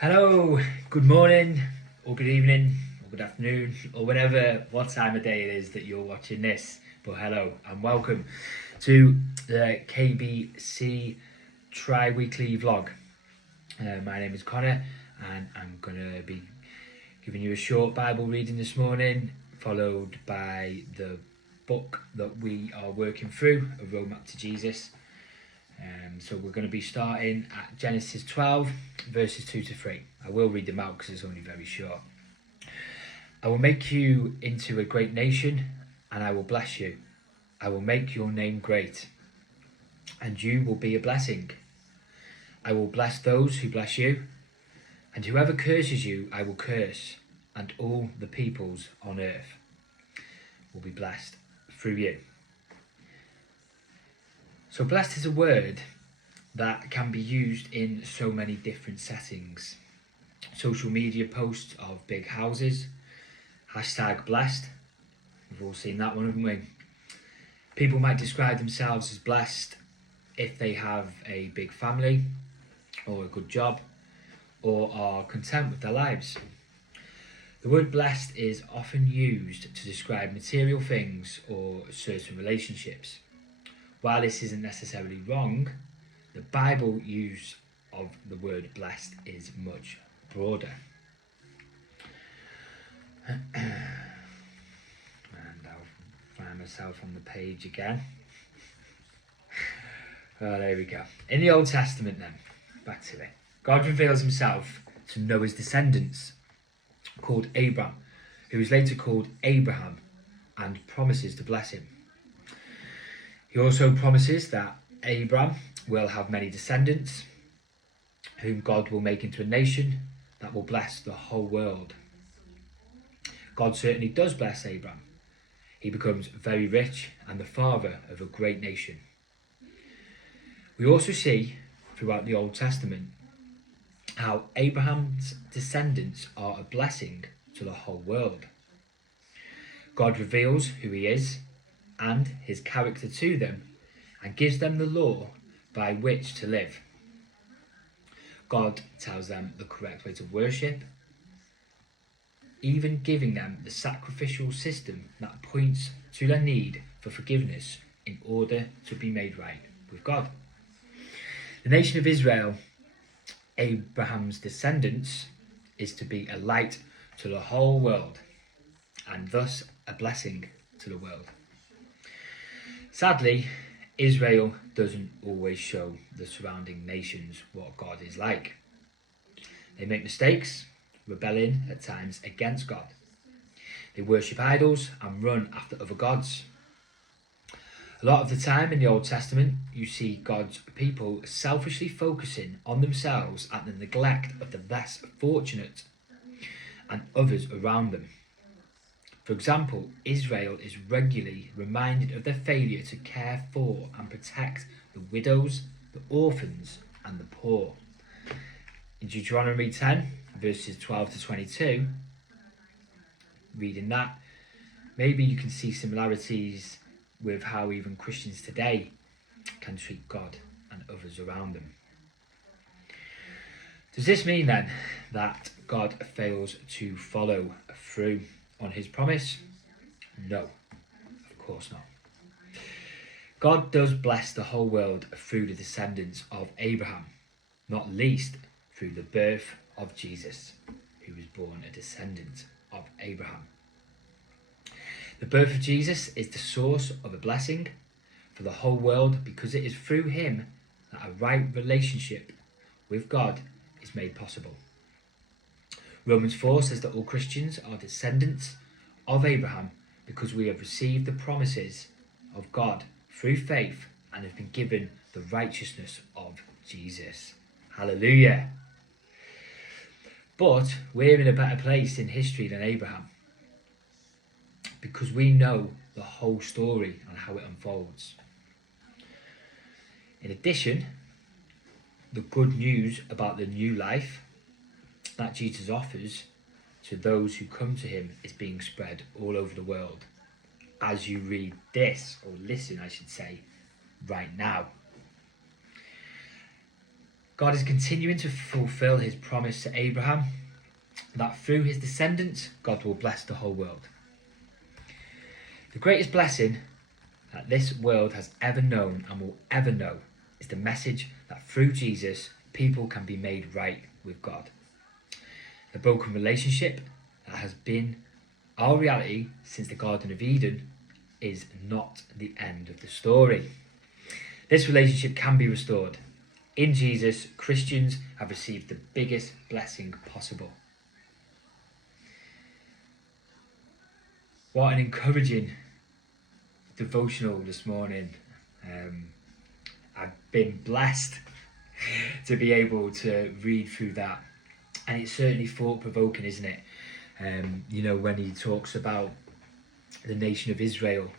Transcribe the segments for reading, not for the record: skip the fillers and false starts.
Hello, good morning, or good evening, or good afternoon, or what time of day it is that you're watching this. But hello and welcome to the KBC tri-weekly vlog. My name is Conor, and I'm going to be giving you a short Bible reading this morning, followed by the book that we are working through, A Roadmap to Jesus. So we're going to be starting at Genesis 12, verses 2 to 3. I will read them out because it's only very short. I will make you into a great nation, and I will bless you. I will make your name great, and you will be a blessing. I will bless those who bless you, and whoever curses you, I will curse, and all the peoples on earth will be blessed through you. So blessed is a word that can be used in so many different settings. Social media posts of big houses, #blessed. We've all seen that one, haven't we? People might describe themselves as blessed if they have a big family or a good job or are content with their lives. The word blessed is often used to describe material things or certain relationships. While this isn't necessarily wrong, the Bible use of the word blessed is much broader. And I'll find myself on the page again. Oh, there we go. In the Old Testament then, back to it. God reveals himself to Noah's descendants, called Abram, who is later called Abraham, and promises to bless him. He also promises that Abram will have many descendants, whom God will make into a nation that will bless the whole world. God certainly does bless Abram. He becomes very rich and the father of a great nation. We also see throughout the Old Testament how Abraham's descendants are a blessing to the whole world. God reveals who he is and his character to them and gives them the law by which to live. God tells them the correct way to worship, even giving them the sacrificial system that points to their need for forgiveness in order to be made right with God. The nation of Israel, Abraham's descendants, is to be a light to the whole world and thus a blessing to the world. Sadly, Israel doesn't always show the surrounding nations what God is like. They make mistakes, rebelling at times against God. They worship idols and run after other gods. A lot of the time in the Old Testament, you see God's people selfishly focusing on themselves at the neglect of the less fortunate and others around them. For example, Israel is regularly reminded of their failure to care for and protect the widows, the orphans, and the poor. In Deuteronomy 10, verses 12 to 22, reading that, maybe you can see similarities with how even Christians today can treat God and others around them. Does this mean then that God fails to follow through on his promise? No, of course not. God does bless the whole world through the descendants of Abraham, not least through the birth of Jesus, who was born a descendant of Abraham. The birth of Jesus is the source of a blessing for the whole world because it is through him that a right relationship with God is made possible. Romans 4 says that all Christians are descendants of Abraham because we have received the promises of God through faith and have been given the righteousness of Jesus. Hallelujah. But we're in a better place in history than Abraham because we know the whole story and how it unfolds. In addition, the good news about the new life that Jesus offers to those who come to him is being spread all over the world as you read this, or listen I should say, right now. God is continuing to fulfill his promise to Abraham that through his descendants, God will bless the whole world. The greatest blessing that this world has ever known and will ever know is the message that through Jesus, people can be made right with God. The broken relationship that has been our reality since the Garden of Eden is not the end of the story. This relationship can be restored. In Jesus, Christians have received the biggest blessing possible. What an encouraging devotional this morning. I've been blessed to be able to read through that, and it's certainly thought-provoking, isn't it? When he talks about the nation of Israel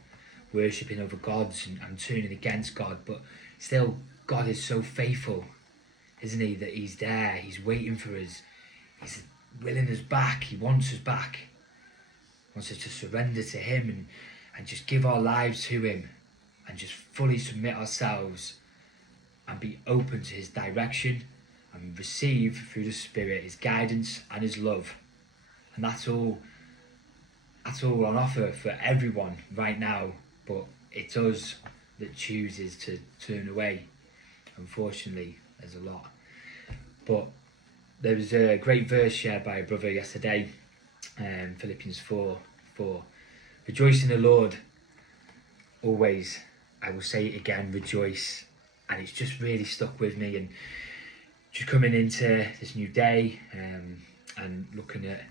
worshipping other gods and turning against God, but still God is so faithful, isn't he, that he's there, he's waiting for us, he's willing us back, he wants us back, he wants us to surrender to him and just give our lives to him and just fully submit ourselves and be open to his direction and receive through the Spirit his guidance and his love. And that's all on offer for everyone right now, but it's us that chooses to turn away. Unfortunately, there's a lot. But there was a great verse shared by a brother yesterday, Philippians 4:4. Rejoice in the Lord always. I will say it again, rejoice. And it's just really stuck with me, and just coming into this new day and looking at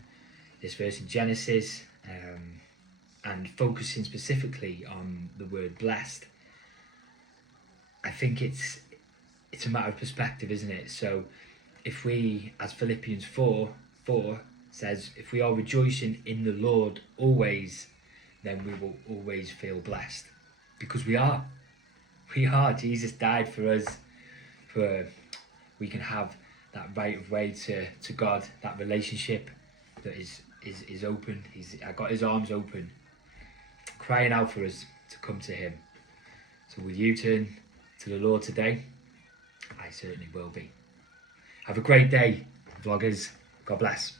this verse in Genesis and focusing specifically on the word blessed. I think it's a matter of perspective, isn't it? So if we, as Philippians 4 says, if we are rejoicing in the Lord always, then we will always feel blessed, because we are. Jesus died for us, we can have that right of way to God, that relationship that is open. He's got his arms open, crying out for us to come to him. So will you turn to the Lord today? I certainly will be. Have a great day, vloggers. God bless.